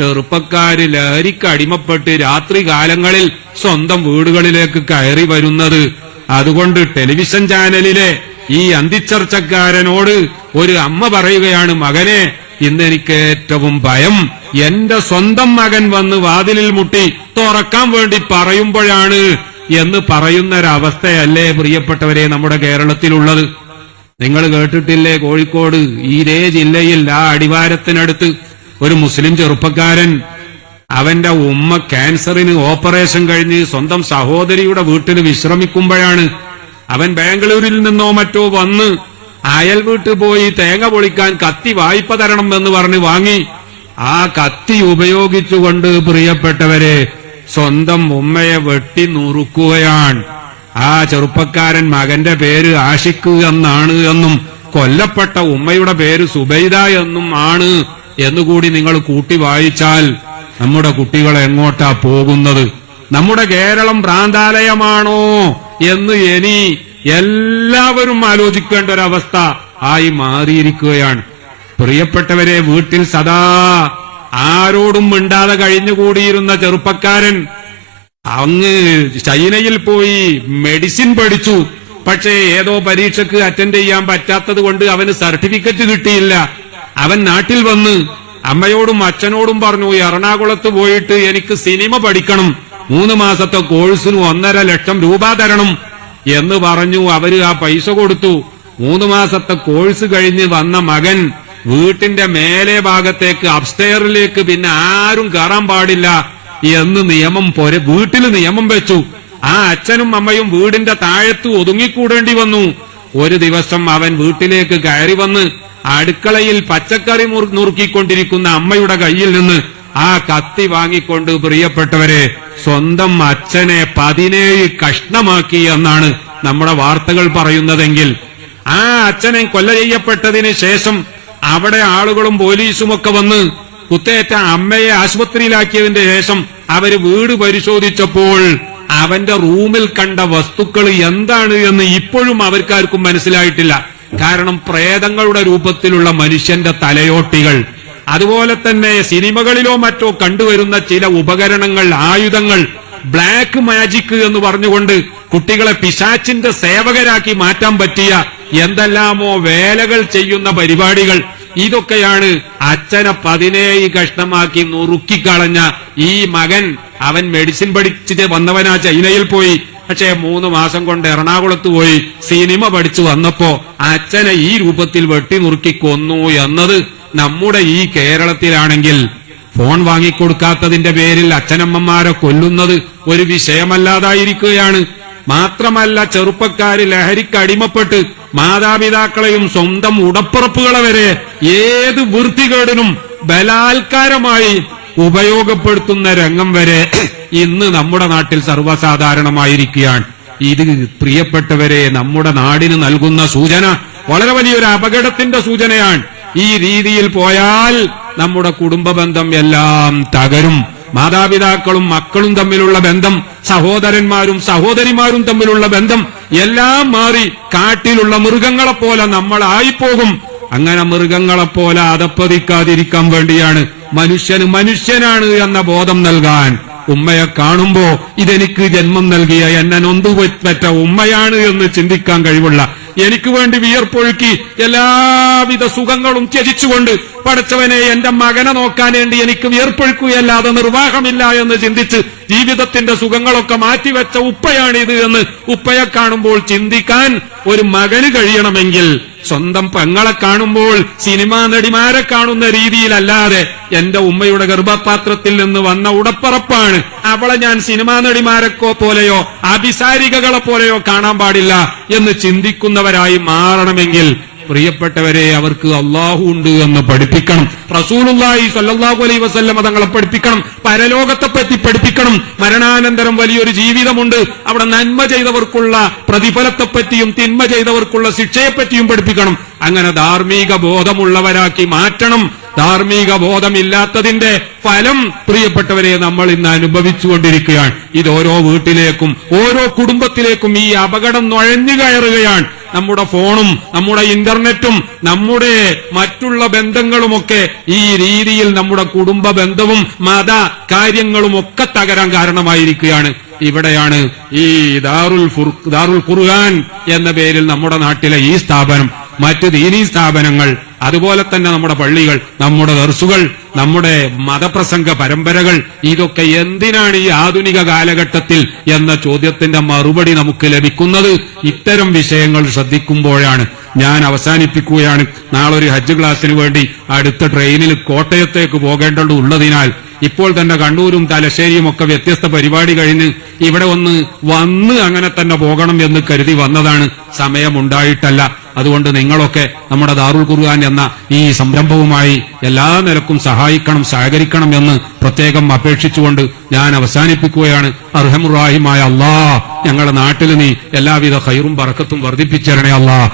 ചെറുപ്പക്കാര് ലഹരിക്ക് അടിമപ്പെട്ട് രാത്രി കാലങ്ങളിൽ സ്വന്തം വീടുകളിലേക്ക് കയറി വരുന്നത്. അതുകൊണ്ട് ടെലിവിഷൻ ചാനലിലെ ഈ അന്തിച്ചർച്ചക്കാരനോട് ഒരു അമ്മ പറയുകയാണ് മകനെ ഇന്ന് എനിക്ക് ഏറ്റവും ഭയം. എന്റെ സ്വന്തം മകൻ വന്ന് വാതിലിൽ മുട്ടി തുറക്കാൻ വേണ്ടി പറയുമ്പോഴാണ് എന്ന് പറയുന്നൊരവസ്ഥയല്ലേ പ്രിയപ്പെട്ടവരെ നമ്മുടെ കേരളത്തിലുള്ളത്. നിങ്ങൾ കേട്ടിട്ടില്ലേ കോഴിക്കോട് ഇതേ ജില്ലയിൽ ആ അടിവാരത്തിനടുത്ത് ഒരു മുസ്ലിം ചെറുപ്പക്കാരൻ അവന്റെ ഉമ്മ ക്യാൻസറിന് ഓപ്പറേഷൻ കഴിഞ്ഞ് സ്വന്തം സഹോദരിയുടെ വീട്ടിൽ വിശ്രമിക്കുമ്പോഴാണ് അവൻ ബാംഗ്ലൂരിൽ നിന്നോ മറ്റോ വന്ന് അയൽ വീട്ടിൽ പോയി തേങ്ങ പൊളിക്കാൻ കത്തി വായ്പ തരണം എന്ന് പറഞ്ഞ് വാങ്ങി. ആ കത്തി ഉപയോഗിച്ചുകൊണ്ട് പ്രിയപ്പെട്ടവരെ സ്വന്തം ഉമ്മയെ വെട്ടി നുറുക്കുകയാണ്. ആ ചെറുപ്പക്കാരൻ മകന്റെ പേര് ആഷിക്ക് എന്നാണ് എന്നും കൊല്ലപ്പെട്ട ഉമ്മയുടെ പേര് സുബൈദ എന്നും ആണ്. എന്നുകൂടി നിങ്ങൾ കൂട്ടി വായിച്ചാൽ നമ്മുടെ കുട്ടികൾ എങ്ങോട്ടാ പോകുന്നത്? നമ്മുടെ കേരളം ഭ്രാന്താലയമാണോ എന്ന് ഇനി എല്ലാവരും ആലോചിക്കേണ്ട ഒരവസ്ഥ ആയി മാറിയിരിക്കുകയാണ്. പ്രിയപ്പെട്ടവരെ വീട്ടിൽ സദാ ആരോടും മിണ്ടാതെ കഴിഞ്ഞുകൂടിയിരുന്ന ചെറുപ്പക്കാരൻ അങ്ങ് ചൈനയിൽ പോയി മെഡിസിൻ പഠിച്ചു. പക്ഷേ ഏതോ പരീക്ഷക്ക് അറ്റൻഡ് ചെയ്യാൻ പറ്റാത്തത് കൊണ്ട് അവന് സർട്ടിഫിക്കറ്റ് കിട്ടിയില്ല. അവൻ നാട്ടിൽ വന്ന് അമ്മയോടും അച്ഛനോടും പറഞ്ഞു എറണാകുളത്ത് പോയിട്ട് എനിക്ക് സിനിമ പഠിക്കണം. മൂന്ന് മാസത്തെ കോഴ്സിന് ഒന്നര ലക്ഷം രൂപ തരണം. എന്ന് പറഞ്ഞു അവർ ആ പൈസ കൊടുത്തു. മൂന്ന് മാസത്തെ കോഴ്സ് കഴിഞ്ഞ് വന്ന മകൻ വീട്ടിന്റെ മേലെ ഭാഗത്തേക്ക് അപ്സ്റ്റെയറിലേക്ക് പിന്നെ ആരും കയറാൻ പാടില്ല എന്ന് നിയമം പോരെ വീട്ടിൽ നിയമം വെച്ചു. ആ അച്ഛനും അമ്മയും വീടിന്റെ താഴത്ത് ഒതുങ്ങിക്കൂടേണ്ടി വന്നു. ഒരു ദിവസം അവൻ വീട്ടിലേക്ക് കയറി വന്ന് അടുക്കളയിൽ പച്ചക്കറി നുറുക്കിക്കൊണ്ടിരിക്കുന്ന അമ്മയുടെ കയ്യിൽ നിന്ന് ആ കത്തി വാങ്ങിക്കൊണ്ട് പ്രിയപ്പെട്ടവരെ സ്വന്തം അച്ഛനെ പതിനേഴ് കഷ്ണമാക്കി എന്നാണ് നമ്മുടെ വാർത്തകൾ പറയുന്നതെങ്കിൽ ആ അച്ഛനെ കൊല്ല ചെയ്യപ്പെട്ടതിന് ശേഷം അവിടെ ആളുകളും പോലീസും ഒക്കെ വന്ന് കുത്തേറ്റ അമ്മയെ ആശുപത്രിയിലാക്കിയതിന്റെ ശേഷം അവർ വീട് പരിശോധിച്ചപ്പോൾ അവന്റെ റൂമിൽ കണ്ട വസ്തുക്കൾ എന്താണ് എന്ന് ഇപ്പോഴും അവർക്കാർക്കും മനസ്സിലായിട്ടില്ല. കാരണം പ്രേതങ്ങളുടെ രൂപത്തിലുള്ള മനുഷ്യന്റെ തലയോട്ടികൾ. അതുപോലെ തന്നെ സിനിമകളിലോ മറ്റോ കണ്ടുവരുന്ന ചില ഉപകരണങ്ങൾ ആയുധങ്ങൾ ബ്ലാക്ക് മാജിക് എന്ന് പറഞ്ഞുകൊണ്ട് കുട്ടികളെ പിശാച്ചിന്റെ സേവകരാക്കി മാറ്റാൻ പറ്റിയ എന്തെല്ലാമോ വേലകൾ ചെയ്യുന്ന പരിപാടികൾ. ഇതൊക്കെയാണ് അച്ഛനെ പതിനേഴ് കഷ്ണമാക്കി നുറുക്കിക്കളഞ്ഞ ഈ മകൻ. അവൻ മെഡിസിൻ പഠിച്ചിട്ട് വന്നവനാ ചൈനയിൽ പോയി. പക്ഷേ മൂന്ന് മാസം കൊണ്ട് എറണാകുളത്ത് പോയി സിനിമ പഠിച്ചു വന്നപ്പോ അച്ഛനെ ഈ രൂപത്തിൽ വെട്ടി നുറുക്കി കൊന്നു എന്നത് നമ്മുടെ ഈ കേരളത്തിലാണെങ്കിൽ ഫോൺ വാങ്ങിക്കൊടുക്കാത്തതിന്റെ പേരിൽ അച്ഛനമ്മമാരെ കൊല്ലുന്നത് ഒരു വിഷയമല്ലാതായിരിക്കുകയാണ്. മാത്രമല്ല ചെറുപ്പക്കാര് ലഹരിക്ക് അടിമപ്പെട്ട് മാതാപിതാക്കളെയും സ്വന്തം ഉടപ്പുറപ്പുകളെ വരെ ഏത് വൃത്തികേടിനും ബലാത്കാരമായി ഉപയോഗപ്പെടുത്തുന്ന രംഗം വരെ ഇന്ന് നമ്മുടെ നാട്ടിൽ സർവസാധാരണമായിരിക്കുകയാണ്. ഇത് പ്രിയപ്പെട്ടവരെ നമ്മുടെ നാടിന് നൽകുന്ന സൂചന വളരെ വലിയൊരു അപകടത്തിന്റെ സൂചനയാണ്. ഈ രീതിയിൽ പോയാൽ നമ്മുടെ കുടുംബ ബന്ധം എല്ലാം തകരും. മാതാപിതാക്കളും മക്കളും തമ്മിലുള്ള ബന്ധം സഹോദരന്മാരും സഹോദരിമാരും തമ്മിലുള്ള ബന്ധം എല്ലാം മാറി കാട്ടിലുള്ള മൃഗങ്ങളെപ്പോലെ നമ്മളായിപ്പോകും അങ്ങനെ മൃഗങ്ങളെപ്പോലെ അതപ്പതിക്കാതിരിക്കാൻ വേണ്ടിയാണ് മനുഷ്യന് മനുഷ്യനാണ് എന്ന ബോധം നൽകാൻ. ഉമ്മയെ കാണുമ്പോ ഇതെനിക്ക് ജന്മം നൽകിയ എന്നെ നൊന്തുപറ്റ ഉമ്മയാണ് എന്ന് ചിന്തിക്കാൻ കഴിവുള്ള എനിക്ക് വേണ്ടി വിയർപ്പൊഴുക്കി എല്ലാവിധ സുഖങ്ങളും ത്യജിച്ചുകൊണ്ട് പഠിച്ചവനെ എന്റെ മകനെ നോക്കാൻ വേണ്ടി എനിക്ക് വിയർപ്പൊഴുക്കുകയല്ലാതെ നിർവാഹമില്ല എന്ന് ചിന്തിച്ച് ജീവിതത്തിന്റെ സുഖങ്ങളൊക്കെ മാറ്റിവെച്ച ഉപ്പയാണിത് എന്ന് ഉപ്പയെ കാണുമ്പോൾ ചിന്തിക്കാൻ ഒരു മകന് കഴിയണമെങ്കിൽ സ്വന്തം പെങ്ങളെ കാണുമ്പോൾ സിനിമാ നടിമാരെ കാണുന്ന രീതിയിലല്ലാതെ എന്റെ ഉമ്മയുടെ ഗർഭപാത്രത്തിൽ നിന്ന് വന്ന ഉടപ്പറപ്പാണ്. അവളെ ഞാൻ സിനിമാ നടിമാരെക്കോ പോലെയോ അഭിസാരികകളെ പോലെയോ കാണാൻ പാടില്ല എന്ന് ചിന്തിക്കുന്നവരായി മാറണമെങ്കിൽ പ്രിയപ്പെട്ടവരെ അവർക്ക് അള്ളാഹു ഉണ്ട് എന്ന് പഠിപ്പിക്കണം. റസൂലുള്ളാഹി സല്ലാഹു അലൈഹി വസല്ലം തങ്ങളെ പഠിപ്പിക്കണം. പരലോകത്തെ പറ്റി പഠിപ്പിക്കണം. മരണാനന്തരം വലിയൊരു ജീവിതമുണ്ട്. അവിടെ നന്മ ചെയ്തവർക്കുള്ള പ്രതിഫലത്തെപ്പറ്റിയും തിന്മ ചെയ്തവർക്കുള്ള ശിക്ഷയെപ്പറ്റിയും പഠിപ്പിക്കണം. അങ്ങനെ ധാർമ്മിക ബോധമുള്ളവരാക്കി മാറ്റണം. ധാർമ്മിക ബോധമില്ലാത്തതിന്റെ ഫലം പ്രിയപ്പെട്ടവരെ നമ്മൾ ഇന്ന് അനുഭവിച്ചുകൊണ്ടിരിക്കുകയാണ്. ഇത് ഓരോ വീട്ടിലേക്കും ഓരോ കുടുംബത്തിലേക്കും ഈ അപകടം നുഴഞ്ഞു കയറുകയാണ്. നമ്മുടെ ഫോണും നമ്മുടെ ഇന്റർനെറ്റും നമ്മുടെ മറ്റുള്ള ബന്ധങ്ങളുമൊക്കെ ഈ രീതിയിൽ നമ്മുടെ കുടുംബ ബന്ധവും മത കാര്യങ്ങളും ഒക്കെ തകരാൻ കാരണമായിരിക്കുകയാണ്. ഇവിടെയാണ് ഈ ദാറുൽ ദാറുൽ ഖുർആൻ എന്ന പേരിൽ നമ്മുടെ നാട്ടിലെ ഈ സ്ഥാപനം മറ്റ് ദീനീ സ്ഥാപനങ്ങൾ അതുപോലെ തന്നെ നമ്മുടെ പള്ളികൾ നമ്മുടെ ദർസുകൾ നമ്മുടെ മതപ്രസംഗ പരമ്പരകൾ ഇതൊക്കെ എന്തിനാണ് ഈ ആധുനിക കാലഘട്ടത്തിൽ എന്ന ചോദ്യത്തിന്റെ മറുപടി നമുക്ക് ലഭിക്കുന്നത്? ഇത്തരം വിഷയങ്ങൾ ശ്രദ്ധിക്കുമ്പോഴാണ്. ഞാൻ അവസാനിപ്പിക്കുകയാണ്. നാളെ ഒരു ഹജ്ജ് ക്ലാസ്സിന് വേണ്ടി അടുത്ത ട്രെയിനിൽ കോട്ടയത്തേക്ക് പോകേണ്ടത് ഉള്ളതിനാൽ ഇപ്പോൾ തന്നെ കണ്ണൂരും തലശ്ശേരിയും ഒക്കെ വ്യത്യസ്ത പരിപാടി കഴിഞ്ഞ് ഇവിടെ ഒന്ന് വന്ന് അങ്ങനെ തന്നെ പോകണം എന്ന് കരുതി വന്നതാണ്. സമയമുണ്ടായിട്ടല്ല. അതുകൊണ്ട് നിങ്ങളൊക്കെ നമ്മുടെ ദാറുൽ ഖുർആൻ എന്ന ഈ സംരംഭവുമായി എല്ലാ നിലക്കും സഹായിക്കണം സഹകരിക്കണം എന്ന് പ്രത്യേകം അപേക്ഷിച്ചുകൊണ്ട് ഞാൻ അവസാനിപ്പിക്കുകയാണ്. അർഹമുറാഹിമായ അള്ളാ ഞങ്ങളുടെ നാട്ടിൽ നീ എല്ലാവിധ ഹൈറും പറക്കത്തും വർദ്ധിപ്പിച്ചരണേ അള്ളാ